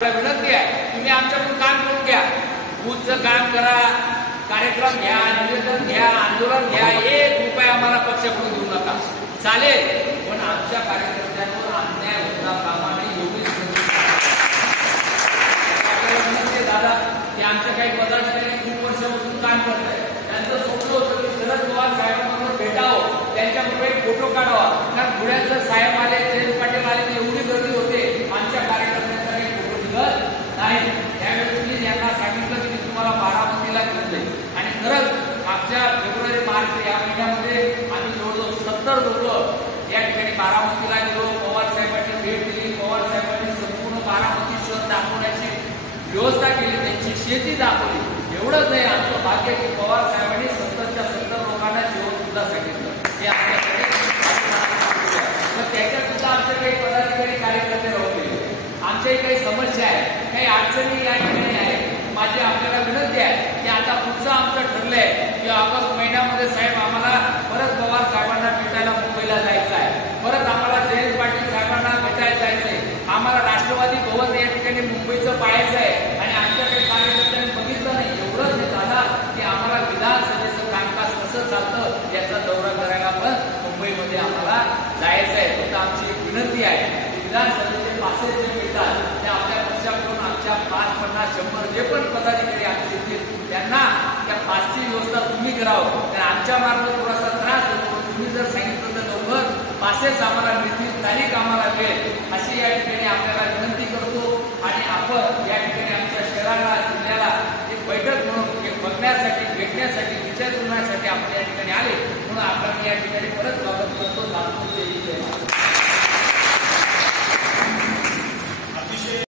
विनंती आहे, तुम्ही आमच्याकडून काम करून घ्या, बूथचं काम करा, कार्यक्रम घ्या, निवेदन घ्या, आंदोलन घ्या, ₹1 आम्हाला पक्षाकडून देऊ नका, चालेल, पण आमच्या कार्यकर्त्यांवर अन्याय होता कामा नये एवढीच विनंती दादा की आमच्या काही पदाधिकारी खूप वर्षापासून काम करत आहेत, त्यांचं स्वप्न होतं की शरद पवार साहेबांबरोबर भेटावं, त्यांच्याबरोबर फोटो काढावा, कारण पुण्याचं साहेब आले, जयंत पाटील आले, एवढी गर्दी होते, आमच्या कार्यकर्त्यांचा काही फोटो निघत नाही. त्यावेळेस मी यांना सांगितलं की तुम्हाला बारामतीला घेतले आणि खरंच मागच्या फेब्रुवारी मार्च या महिन्यामध्ये आम्ही जवळजवळ 70 लोक या ठिकाणी बारामतीला गेलो, पवार साहेबांनी भेट दिली, पवार साहेबांनी संपूर्ण बारामती शहर दाखवण्याची व्यवस्था केली, त्यांची शेती दाखवली. एवढंच नाही, आमचं भाग्य की पवार साहेबांनी 70च्या 70 लोकांना जेवण सुद्धा सांगितलं. हे आमच्याकडे त्याच्यात सुद्धा आमचे काही पदाधिकारी कार्यकर्ते राहू आमच्याही काही समस्या आहे, काही अडचणी या ठिकाणी आहे. माझी आपल्याला विनंती आहे की आता पुढचं आमचं ठरलंय की ऑगस्ट महिन्यामध्ये साहेब आम्हाला परत पवार साहेबांना भेटायला मुंबईला जायचं आहे, परत आम्हाला जयंत पाटील साहेबांना भेटायला जायचंय, आम्हाला राष्ट्रवादी भवन या ठिकाणी मुंबईचं पाहायचं आहे आणि आमच्या काही कार्यकर्त्यांनी बघितलं नाही. एवढंच हे झालं की आम्हाला विधानसभेचं कामकाज कसं चालतं याचा दौरा करायला पण मुंबईमध्ये आम्हाला जायचं आहे. फक्त आमची एक विनंती आहे की विधानसभेचे पासेस जे मिळतात ते आपल्या पक्षाकडून आमच्या 5, 50, 100 जे पण पदाधिकारी आमचे येतील त्यांना त्या पासची व्यवस्था तुम्ही करावं, कारण आमच्या मार्फत थोडासा त्रास होतो. तुम्ही जर सांगितलं तर लवकर पासेस आम्हाला मिळतील, तारीख आम्हाला मिळेल, अशी या ठिकाणी आपल्याला विनंती